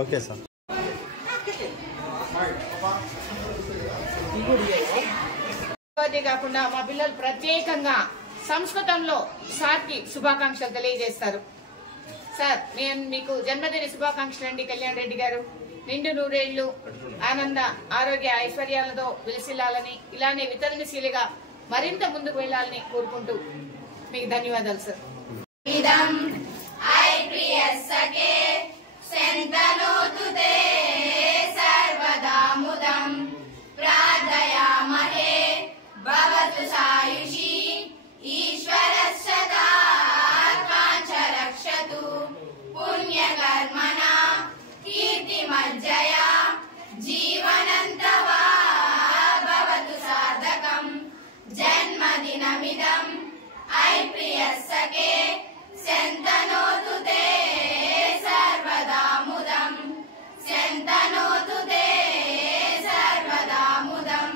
Okay sir. కాకుండా మా పిల్లలు ప్రత్యేకంగా సంస్కృతంలో సార్కి శుభాకాంక్షలు తెలియజేస్తారు. సార్, నేను మీకు జన్మదిన శుభాకాంక్షలు అండి. కళ్యాణ్ రెడ్డి గారు నిండు నూరేళ్లు ఆనంద ఆరోగ్య ఐశ్వర్యాలతో విలసిల్లాలని, ఇలానే వితరణశీలిగా మరింత ముందుకు వెళ్లాలని కోరుకుంటూ మీకు ధన్యవాదాలు సార్. జన్మదినమిదం ఐ ప్రియసఖే శంతనోతు తే సర్వదా ముదం శంతనోతు తే సర్వదా ముదం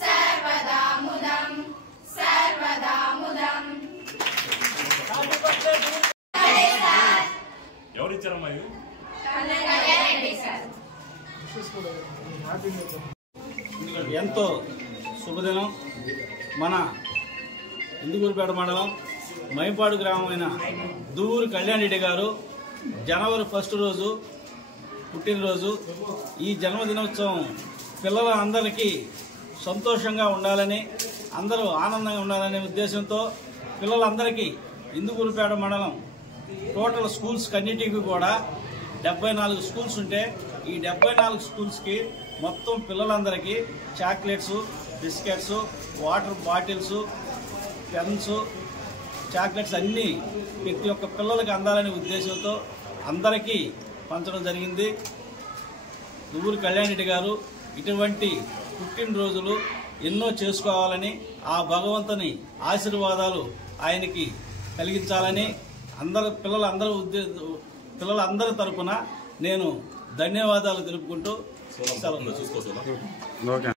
సర్వదా ముదం సర్వదా ముదం. ఎవరిచ్చారమ్మా ఇది? ఎంతో శుభదినం. మన ఇందుకూరుపేట మండలం మైపాడు గ్రామమైన దువ్వూరు కళ్యాణ్ రెడ్డి గారు జనవరి 1 రోజు పుట్టినరోజు. ఈ జన్మదినోత్సవం పిల్లల అందరికీ సంతోషంగా ఉండాలని, అందరూ ఆనందంగా ఉండాలనే ఉద్దేశంతో పిల్లలందరికీ ఇందుకూరుపేట మండలం టోటల్ స్కూల్స్ అన్నిటికీ కూడా 74 స్కూల్స్ ఉంటే ఈ 74 స్కూల్స్కి మొత్తం పిల్లలందరికీ chocolates, biscuits, water bottles, pens, chocolates అన్నీ ప్రతి ఒక్క పిల్లలకి అందాలనే ఉద్దేశంతో అందరికీ పంచడం జరిగింది. దువ్వూరు కళ్యాణ్ రెడ్డి గారు ఇటువంటి పుట్టినరోజులు ఎన్నో చేసుకోవాలని, ఆ భగవంతుని ఆశీర్వాదాలు ఆయనకి కలిగించాలని పిల్లలందరి తరపున నేను ధన్యవాదాలు తెలుపుకుంటూ చూసుకో.